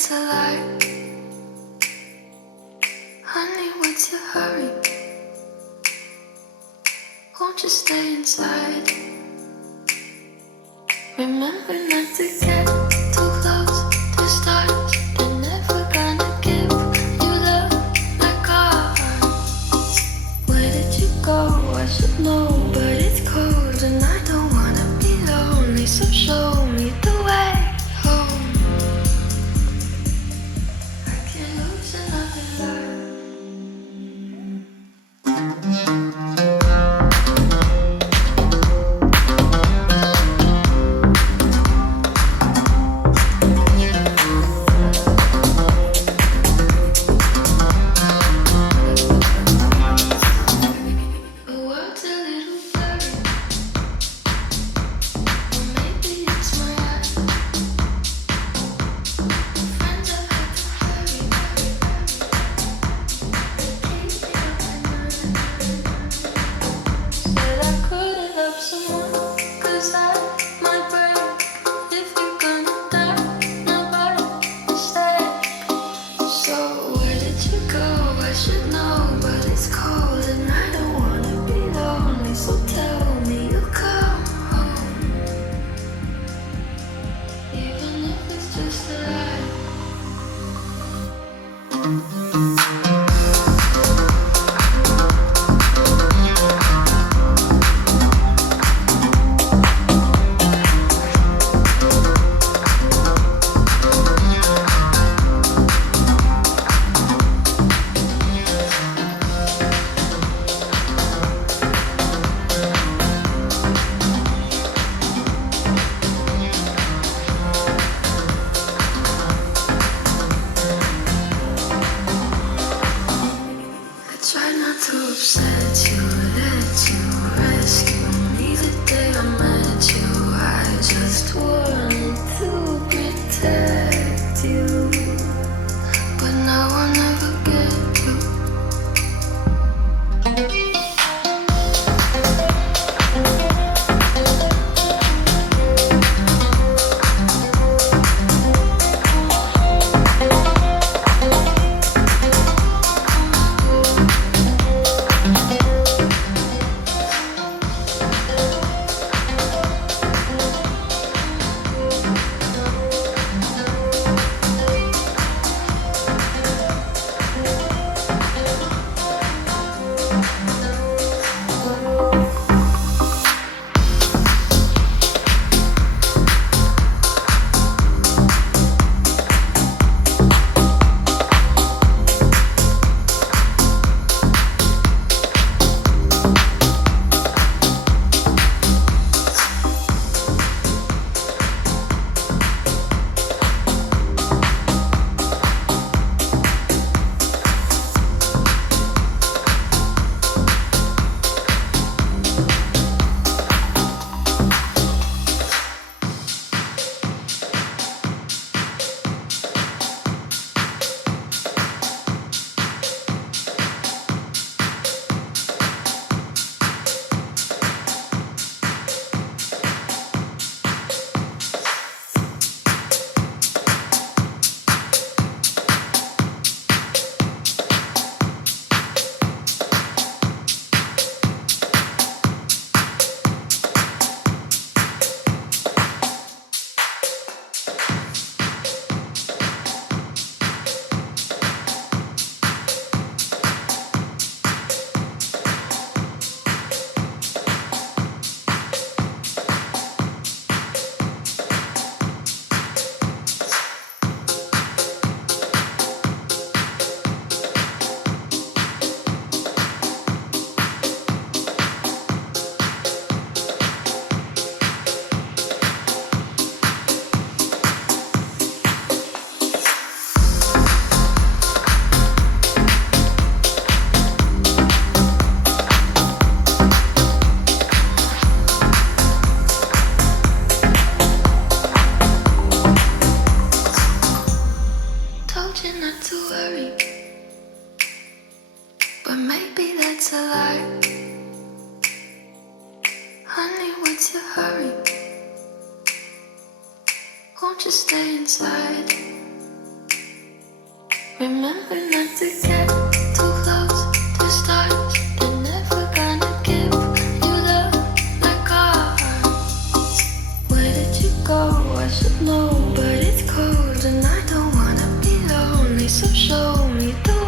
that's a lie. Honey, what's your hurry? Won't you stay inside? Remember not to get too close to stars. They're never gonna give you love like ours. Where did you go? I should know, but it's cold and I don't wanna be lonely. So show me the way home. I can't lose another life. The world's a little blurry, or maybe it's my eyes. Friends have had to hurry, keep me up at night. Said I couldn't love someone, 'cause I might break. If you're gonna die, nobody will stay. So where did you go? I should know, but it's cold and I don't wanna be lonely. So tell me you'll come home, even if it's just a lie. I try not to upset you, let you rescue me the day I met you. I just wanted to protect you, but now I'll never get you. Told you not to worry, but maybe that's a lie. Honey, what's your hurry? Won't you stay inside? Remember not to get too close to stars. They're never gonna give you love like ours. Where did you go? I should know, but it's cold and I don't wanna be lonely. So show me the